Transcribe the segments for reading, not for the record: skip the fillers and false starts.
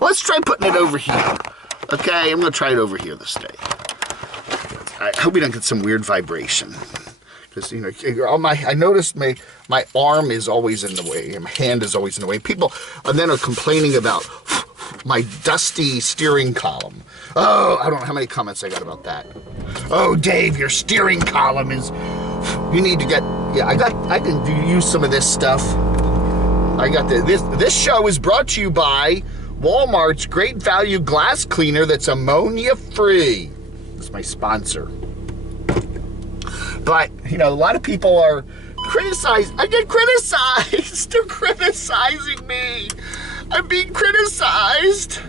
Let's try putting it over here. Okay, I'm going to try it over here this day. I hope we don't get some weird vibration. Because, you know, I noticed my arm is always in the way. My hand is always in the way. People then are complaining about my dusty steering column. Oh, I don't know how many comments I got about that. Oh, Dave, your steering column is... You need to get... Yeah, I can use some of this stuff. I got this show is brought to you by Walmart's Great Value Glass Cleaner that's ammonia free. That's my sponsor. But, you know, a lot of people are criticized. I get criticized. They're criticizing me. I'm being criticized.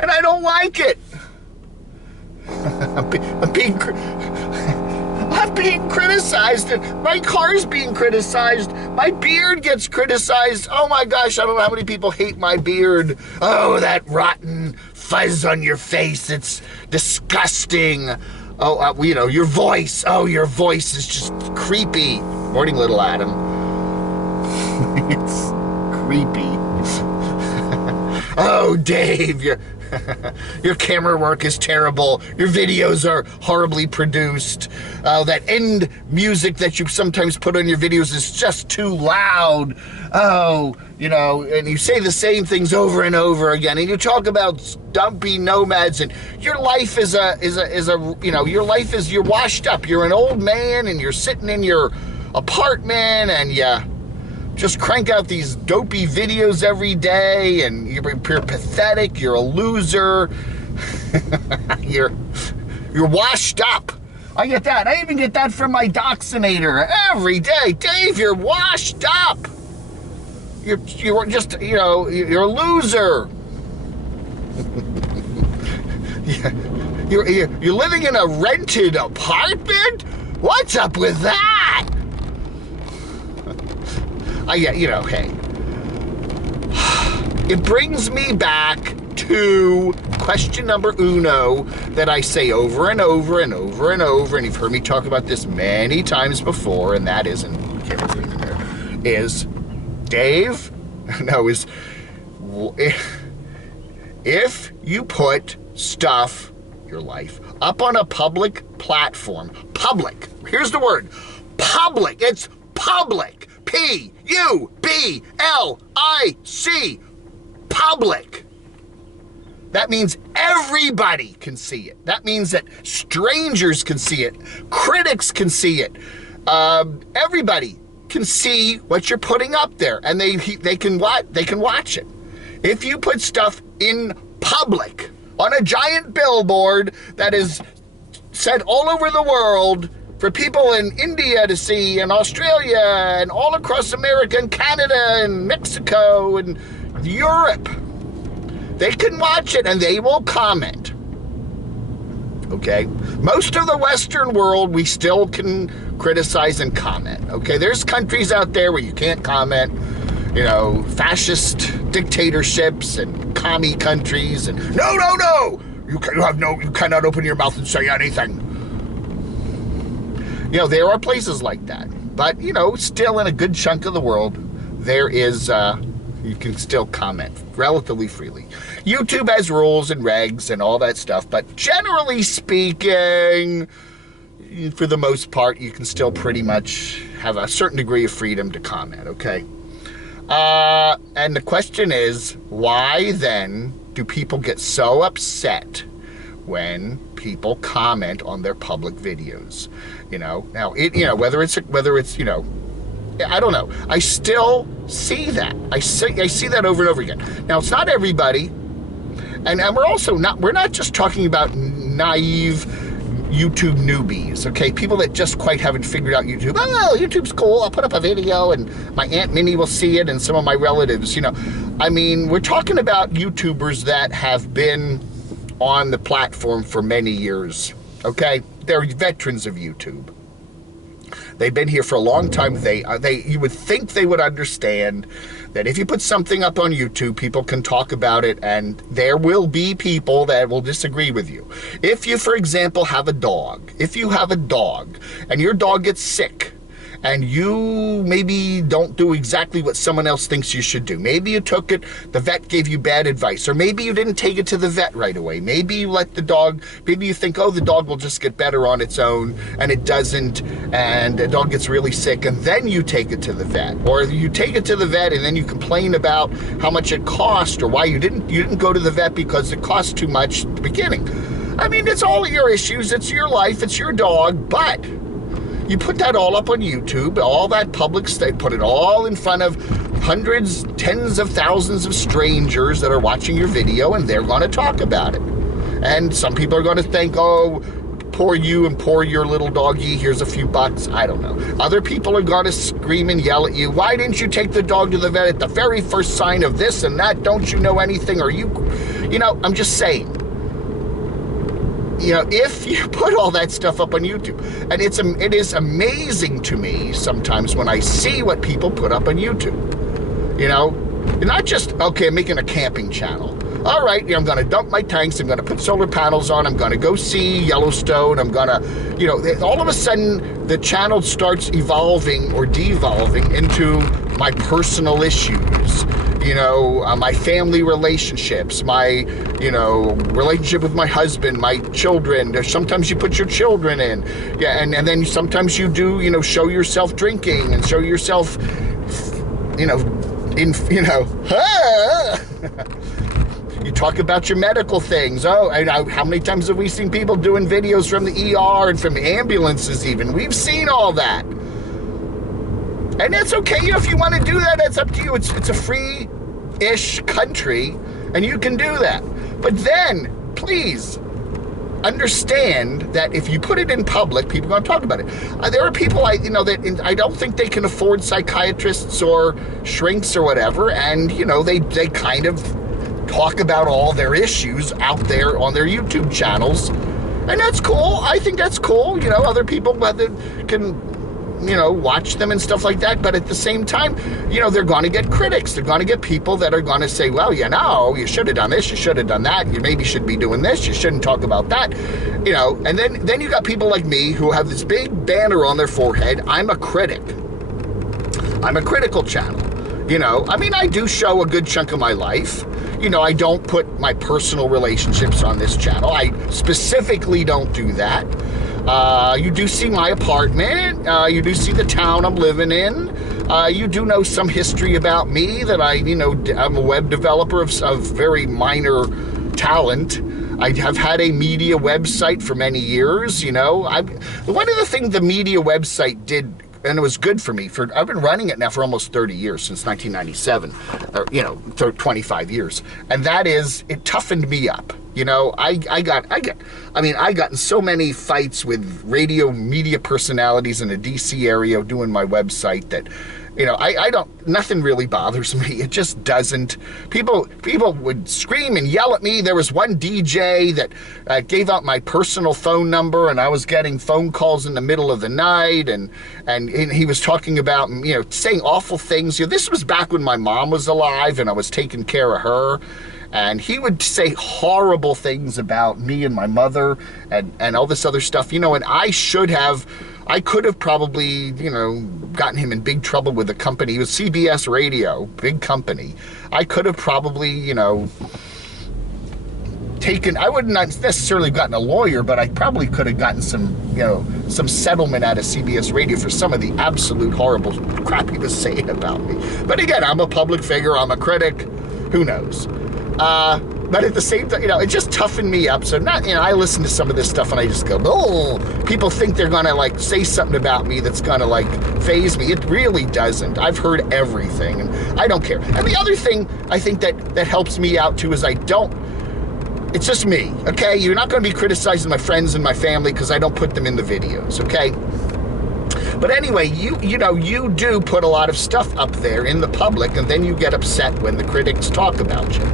And I don't like it. I'm being criticized. And my car's being criticized. My beard gets criticized. Oh my gosh, I don't know how many people hate my beard. Oh, that rotten fuzz on your face. It's disgusting. Oh, you know, your voice. Oh, your voice is just creepy. Morning, little Adam. It's creepy. Oh, Dave, your camera work is terrible. Your videos are horribly produced. That end music that you sometimes put on your videos is just too loud. Oh, you know, and you say the same things over and over again. And you talk about dumpy nomads, and your life is you know, your life is, you're washed up. You're an old man, and you're sitting in your apartment, and you just crank out these dopey videos every day, and you're pathetic. You're a loser. You're washed up. I get that. I even get that from my Doxinator every day. Dave, you're washed up. You're just, you know, you're a loser. You're living in a rented apartment? What's up with that? Yeah, you know, hey. It brings me back to question number uno that I say over and over and over and over, and you've heard me talk about this many times before, and that is, and I can't remember anything there, is, Dave, no, is, if you put stuff, your life, up on a public platform, public, here's the word, public, it's public, P-U-B-L-I-C, public. That means everybody can see it. That means that strangers can see it. Critics can see it. Everybody can see what you're putting up there, and they can watch it. If you put stuff in public on a giant billboard that is set all over the world for people in India to see, and Australia, and all across America, and Canada, and Mexico, and Europe, they can watch it and they will comment. Okay? Most of the Western world, we still can criticize and comment. Okay? There's countries out there where you can't comment. You know, fascist dictatorships and commie countries, and no! You cannot open your mouth and say anything. You know, there are places like that. But, you know, still in a good chunk of the world, there is, you can still comment relatively freely. YouTube has rules and regs and all that stuff, but generally speaking, for the most part, you can still pretty much have a certain degree of freedom to comment, okay? And the question is, why then do people get so upset when people comment on their public videos? You know, now whether it's you know, I don't know. I still see that. I see that over and over again. Now, it's not everybody, and we're not just talking about naive YouTube newbies, okay? People that just quite haven't figured out YouTube. Oh, YouTube's cool. I'll put up a video and my Aunt Minnie will see it and some of my relatives, you know. I mean, we're talking about YouTubers that have been on the platform for many years, okay? They're veterans of YouTube. They've been here for a long time. You would think they would understand that if you put something up on YouTube, people can talk about it, and there will be people that will disagree with you. If you, for example, have a dog, and your dog gets sick, and you maybe don't do exactly what someone else thinks you should do. Maybe you took it, the vet gave you bad advice, or maybe you didn't take it to the vet right away. Maybe you let the dog, maybe you think, oh, the dog will just get better on its own, and it doesn't, and the dog gets really sick, and then you take it to the vet. Or you take it to the vet and then you complain about how much it cost, or why you didn't go to the vet because it cost too much at the beginning. I mean, it's all your issues, it's your life, it's your dog, but you put that all up on YouTube, all that public stuff, put it all in front of hundreds, tens of thousands of strangers that are watching your video, and they're going to talk about it. And some people are going to think, oh, poor you and poor your little doggy, here's a few bucks. I don't know. Other people are going to scream and yell at you. Why didn't you take the dog to the vet at the very first sign of this and that? Don't you know anything? Or you know, I'm just saying. You know, if you put all that stuff up on YouTube, and it is amazing to me sometimes when I see what people put up on YouTube. You know, not just, okay, I'm making a camping channel. All right, I'm going to dump my tanks, I'm going to put solar panels on, I'm going to go see Yellowstone, I'm going to, you know, all of a sudden the channel starts evolving or devolving into my personal issues. You know, my family relationships, my, you know, relationship with my husband, my children. Sometimes you put your children in. Yeah, and then sometimes you do, you know, show yourself drinking and show yourself, you know, you talk about your medical things. Oh, and how many times have we seen people doing videos from the ER and from ambulances even? We've seen all that. And that's okay, you know, if you want to do that, that's up to you. It's a free-ish country, and you can do that. But then, please, understand that if you put it in public, people are going to talk about it. There are people, that I don't think they can afford psychiatrists or shrinks or whatever, and, you know, they kind of talk about all their issues out there on their YouTube channels. And that's cool. I think that's cool. You know, other people can, you know, watch them and stuff like that. But at the same time, you know, they're going to get critics. They're going to get people that are going to say, well, you know, you should have done this, you should have done that, you maybe should be doing this, you shouldn't talk about that, you know. And then you got people like me who have this big banner on their forehead, I'm a critic. I'm a critical channel. You know, I mean, I do show a good chunk of my life. You know, I don't put my personal relationships on this channel. I specifically don't do that. You do see my apartment. You do see the town I'm living in. You do know some history about me that I'm a web developer of very minor talent. I have had a media website for many years, you know. One of the things the media website did, and it was good for me, I've been running it now for almost 30 years, since 1997, or, you know, 25 years. And that is, it toughened me up. You know, I got in so many fights with radio media personalities in the DC area doing my website that, you know, nothing really bothers me. It just doesn't. People would scream and yell at me. There was one DJ that gave out my personal phone number, and I was getting phone calls in the middle of the night, and he was talking about, you know, saying awful things. You know, this was back when my mom was alive and I was taking care of her. And he would say horrible things about me and my mother and all this other stuff, you know, and I could have probably, you know, gotten him in big trouble with the company. It was CBS Radio, big company. I could have probably, you know, I wouldn't necessarily have gotten a lawyer, but I probably could have gotten some, you know, some settlement out of CBS Radio for some of the absolute horrible crap he was saying about me. But again, I'm a public figure, I'm a critic, who knows? But at the same time, you know, it just toughened me up. So I listen to some of this stuff and I just go, oh, people think they're going to like say something about me that's going to like faze me. It really doesn't. I've heard everything and I don't care. And the other thing I think that helps me out too is it's just me, okay? You're not going to be criticizing my friends and my family because I don't put them in the videos, okay? But anyway, you know, you do put a lot of stuff up there in the public, and then you get upset when the critics talk about you.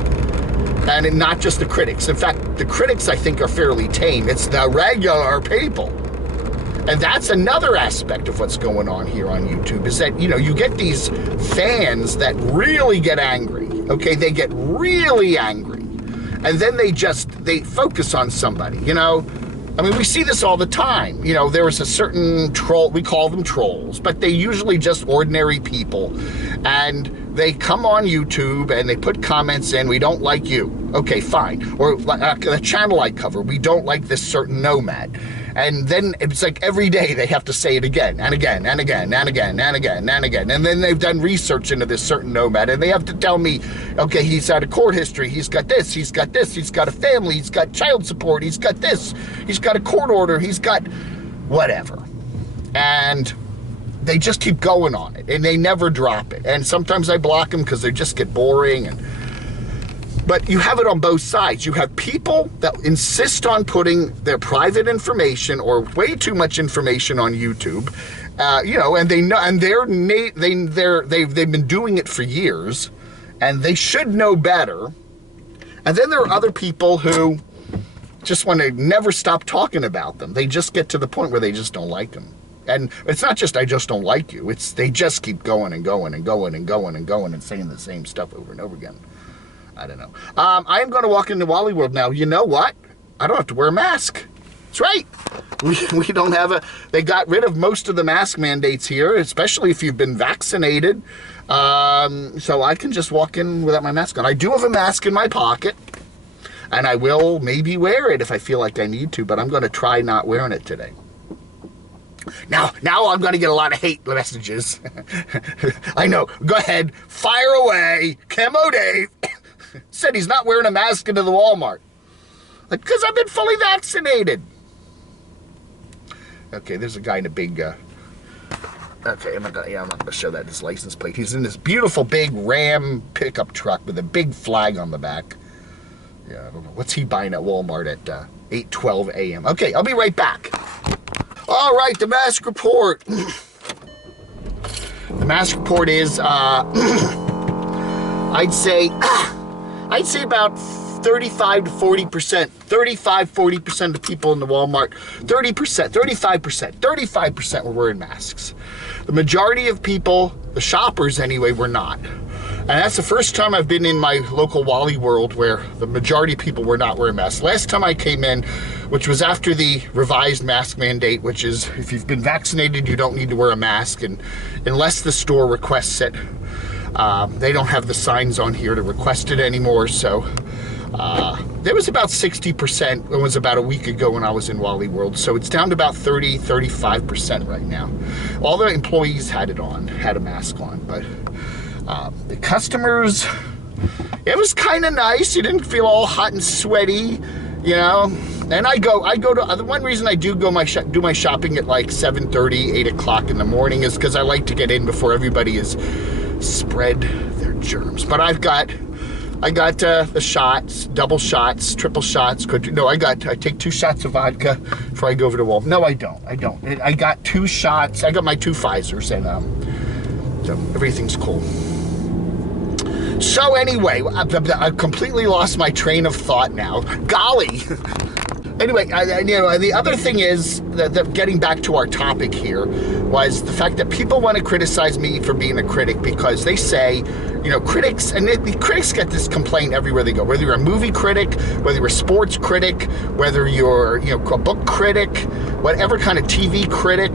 And not just the critics. In fact, the critics, I think, are fairly tame. It's the regular people. And that's another aspect of what's going on here on YouTube, is that, you know, you get these fans that really get angry, okay? They get really angry. And then they focus on somebody, you know? I mean, we see this all the time. You know, there is a certain troll, we call them trolls, but they usually just ordinary people. And they come on YouTube and they put comments in, we don't like you. Okay, fine. Or the channel I cover, we don't like this certain nomad. And then it's like every day they have to say it again and again and again and again and again and again. And then they've done research into this certain nomad and they have to tell me, okay, he's had a court history, he's got this, he's got this, he's got a family, he's got child support, he's got this, he's got a court order, he's got whatever. And they just keep going on it and they never drop it. And sometimes I block them because they just get boring. But you have it on both sides. You have people that insist on putting their private information or way too much information on YouTube, you know, and they know, and they've been doing it for years, and they should know better. And then there are other people who just want to never stop talking about them. They just get to the point where they just don't like them. And it's not just I just don't like you. It's they just keep going and going and going and going and going and saying the same stuff over and over again. I don't know. I am going to walk into Wally World now. You know what? I don't have to wear a mask. That's right. We don't have a... They got rid of most of the mask mandates here, especially if you've been vaccinated. So I can just walk in without my mask on. I do have a mask in my pocket, and I will maybe wear it if I feel like I need to, but I'm going to try not wearing it today. Now I'm going to get a lot of hate messages. I know. Go ahead. Fire away. Camo Dave said he's not wearing a mask into the Walmart. Like, because I've been fully vaccinated. Okay, there's a guy in a big... okay, I'm not going to show that his license plate. He's in this beautiful big Ram pickup truck with a big flag on the back. Yeah, I don't know. What's he buying at Walmart at 8:12 a.m.? Okay, I'll be right back. All right, the mask report. The mask report is, I'd say about 35 to 40%, 40% of people in the Walmart, 30%, 35% were wearing masks. The majority of people, the shoppers anyway, were not. And that's the first time I've been in my local Wally World where the majority of people were not wearing masks. Last time I came in, which was after the revised mask mandate, which is if you've been vaccinated, you don't need to wear a mask, and unless the store requests it. They don't have the signs on here to request it anymore, so there was about 60%. It was about a week ago when I was in Wally World, so it's down to about 35% right now. All the employees had it on, had a mask on, but the customers, it was kind of nice. You didn't feel all hot and sweaty, you know. And I go to, the one reason I do do my shopping at like 7:30, 8 o'clock in the morning is because I like to get in before everybody is spread their germs. But I got the shots, double shots, triple shots. No, I take 2 shots of vodka before I go over to Walmart. No, I don't. I got 2 shots. I got my 2 Pfizers, and so everything's cool. So anyway, I completely lost my train of thought now. Golly. Anyway, you know, the other thing is that getting back to our topic here was the fact that people want to criticize me for being a critic because they say, you know, critics, and the critics get this complaint everywhere they go, whether you're a movie critic, whether you're a sports critic, whether you're, you know, a book critic, whatever kind of TV critic,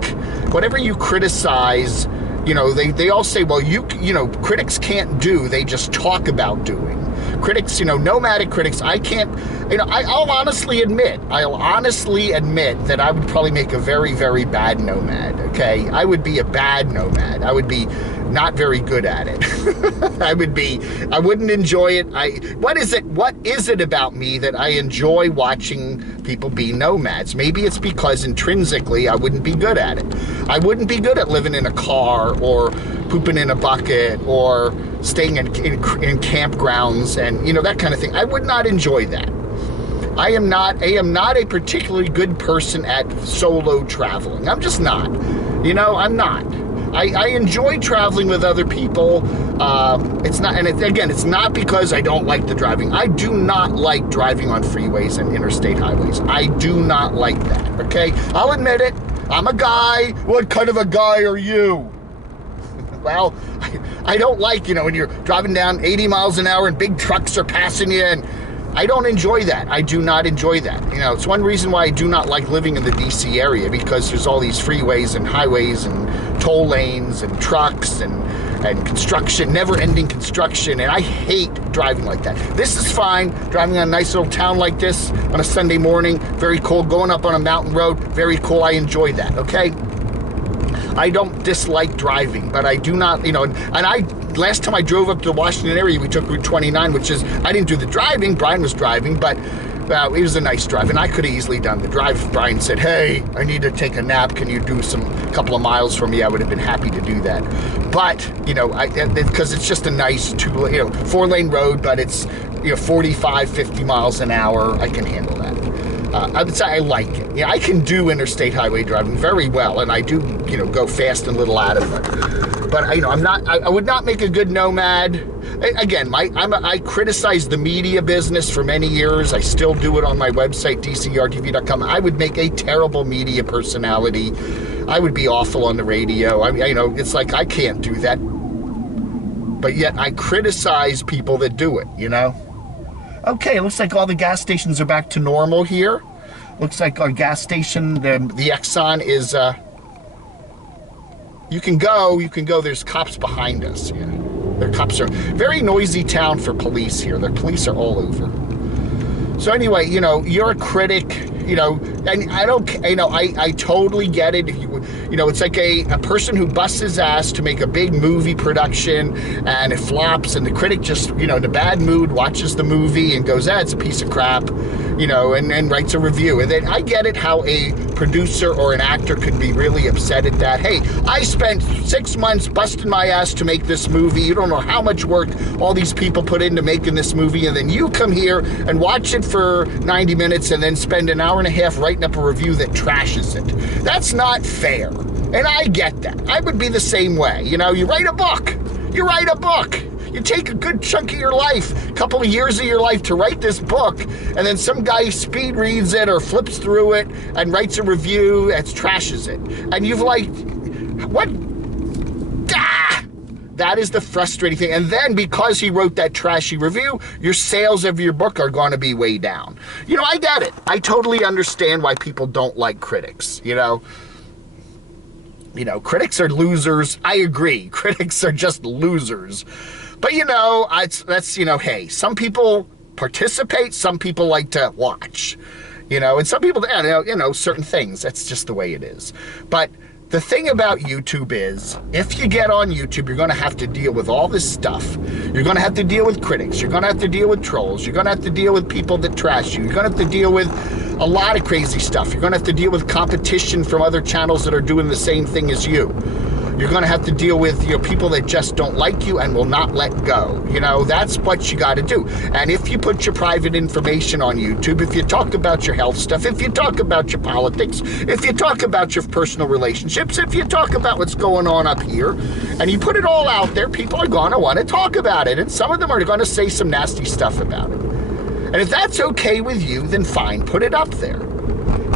whatever you criticize, you know, they all say, well, you know, critics can't do, they just talk about doing. Critics, you know, nomadic critics, I can't, you know, I'll honestly admit that I would probably make a very, very bad nomad, okay? I would be a bad nomad. I would be not very good at it. I wouldn't enjoy it. What is it about me that I enjoy watching people be nomads? Maybe it's because intrinsically I wouldn't be good at it. I wouldn't be good at living in a car or pooping in a bucket or staying in campgrounds and, you know, that kind of thing. I would not enjoy that. I am not a particularly good person at solo traveling. I'm just not. You know, I'm not. I enjoy traveling with other people. It's not because I don't like the driving. I do not like driving on freeways and interstate highways. I do not like that, okay? I'll admit it. I'm a guy. What kind of a guy are you? Well, I don't like, you know, when you're driving down 80 miles an hour and big trucks are passing you and I don't enjoy that. I do not enjoy that. You know, it's one reason why I do not like living in the DC area, because there's all these freeways and highways and toll lanes and trucks and construction, never-ending construction, and I hate driving like that. This is fine, driving on a nice little town like this on a Sunday morning, very cool. Going up on a mountain road, very cool. I enjoy that, okay? I don't dislike driving, but I do not, you know, last time I drove up to the Washington area, we took Route 29, which is, I didn't do the driving, Brian was driving, but it was a nice drive, and I could have easily done the drive. If Brian said, hey, I need to take a nap, can you do a couple of miles for me? I would have been happy to do that. But, you know, because it's just a nice 4-lane road, but it's, 45, 50 miles an hour, I can handle that. I would say I like it. Yeah, I can do interstate highway driving very well, and I do, go fast and little out of it. But I would not make a good nomad. Again, I criticized the media business for many years. I still do it on my website, dcrtv.com. I would make a terrible media personality. I would be awful on the radio. It's like I can't do that. But yet I criticize people that do it, Okay, looks like all the gas stations are back to normal here. Looks like our gas station, the Exxon is, you can go, there's cops behind us. Yeah. Their cops are, very noisy town for police here. Their police are all over. So anyway, you're a critic, and I don't, I totally get it. It's like a person who busts his ass to make a big movie production and it flops, and the critic just, in a bad mood, watches the movie and goes, it's a piece of crap, and writes a review. And then I get it how a producer or an actor could be really upset at that. Hey, I spent 6 months busting my ass to make this movie. You don't know how much work all these people put into making this movie, and then you come here and watch it for 90 minutes and then spend an hour and a half writing up a review that trashes it. That's not fair. And I get that. I would be the same way. You write a book. You take a good chunk of your life, a couple of years of your life to write this book, and then some guy speed reads it or flips through it and writes a review and trashes it. And you've what? That is the frustrating thing. And then because he wrote that trashy review, your sales of your book are going to be way down. I get it. I totally understand why people don't like critics, critics are losers. I agree. Critics are just losers. But, hey, some people participate, some people like to watch, and some people, certain things. That's just the way it is. But the thing about YouTube is, if you get on YouTube, you're going to have to deal with all this stuff. You're going to have to deal with critics. You're going to have to deal with trolls. You're going to have to deal with people that trash you. You're going to have to deal with a lot of crazy stuff. You're going to have to deal with competition from other channels that are doing the same thing as you. You're going to have to deal with people that just don't like you and will not let go. That's what you got to do. And if you put your private information on YouTube, if you talk about your health stuff, if you talk about your politics, if you talk about your personal relationships, if you talk about what's going on up here, and you put it all out there, people are going to want to talk about it. And some of them are going to say some nasty stuff about it. And if that's okay with you, then fine, put it up there.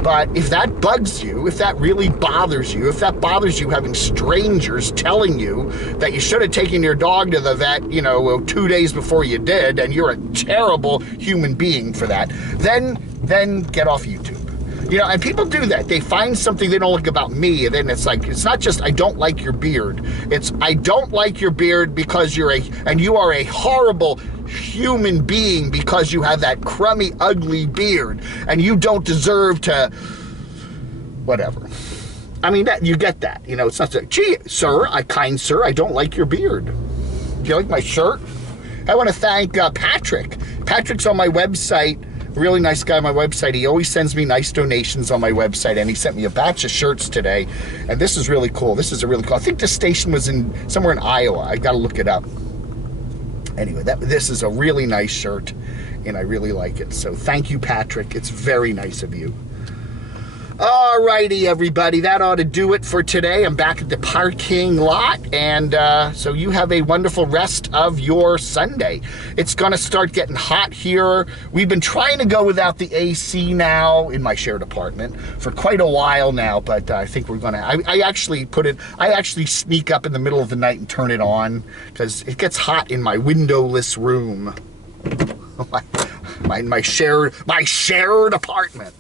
But if that bugs you, if that really bothers you, if that bothers you having strangers telling you that you should have taken your dog to the vet, 2 days before you did, and you're a terrible human being for that, then get off YouTube. And people do that. They find something they don't like about me, and then it's like, it's not just, I don't like your beard. It's, I don't like your beard because you are a horrible human being because you have that crummy, ugly beard, and you don't deserve to, whatever. I mean, that you get that. It's not like, gee, sir, kind sir, I don't like your beard. Do you like my shirt? I want to thank Patrick. Patrick's on my website. Really nice guy on my website. He always sends me nice donations on my website, and he sent me a batch of shirts today, and this is really cool. This is a really cool. I think the station was somewhere in Iowa. I got to look it up. Anyway, this is a really nice shirt, and I really like it. So thank you, Patrick. It's very nice of you. Alrighty, everybody, that ought to do it for today. I'm back at the parking lot, and so you have a wonderful rest of your Sunday. It's going to start getting hot here. We've been trying to go without the AC now in my shared apartment for quite a while now, but I think we're going to, I actually sneak up in the middle of the night and turn it on because it gets hot in my windowless room. my shared apartment.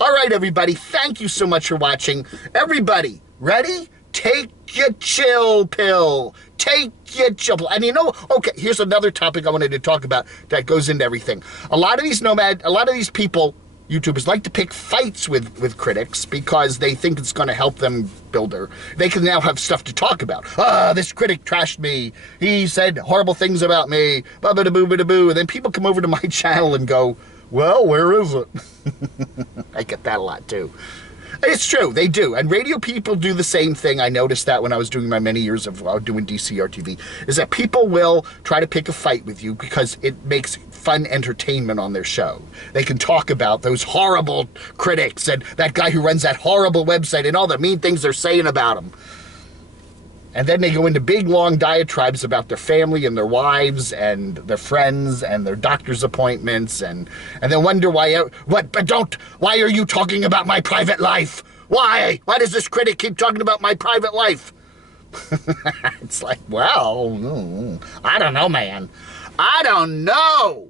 All right, everybody. Thank you so much for watching. Everybody, ready? Take your chill pill. Take your chill pill. And you know, okay, here's another topic I wanted to talk about that goes into everything. A lot of these people, YouTubers, like to pick fights with critics because they think it's going to help them build they can now have stuff to talk about. This critic trashed me. He said horrible things about me. Ba-ba-da-boo-ba-da-boo. And then people come over to my channel and go, well, where is it? I get that a lot too. It's true, they do. And radio people do the same thing. I noticed that when I was doing my many years of doing DCR TV, is that people will try to pick a fight with you because it makes fun entertainment on their show. They can talk about those horrible critics and that guy who runs that horrible website and all the mean things they're saying about him. And then they go into big, long diatribes about their family and their wives and their friends and their doctor's appointments and then wonder why are you talking about my private life? Why? Why does this critic keep talking about my private life? It's like, well, I don't know, man. I don't know.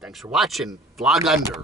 Thanks for watching Vlog Under.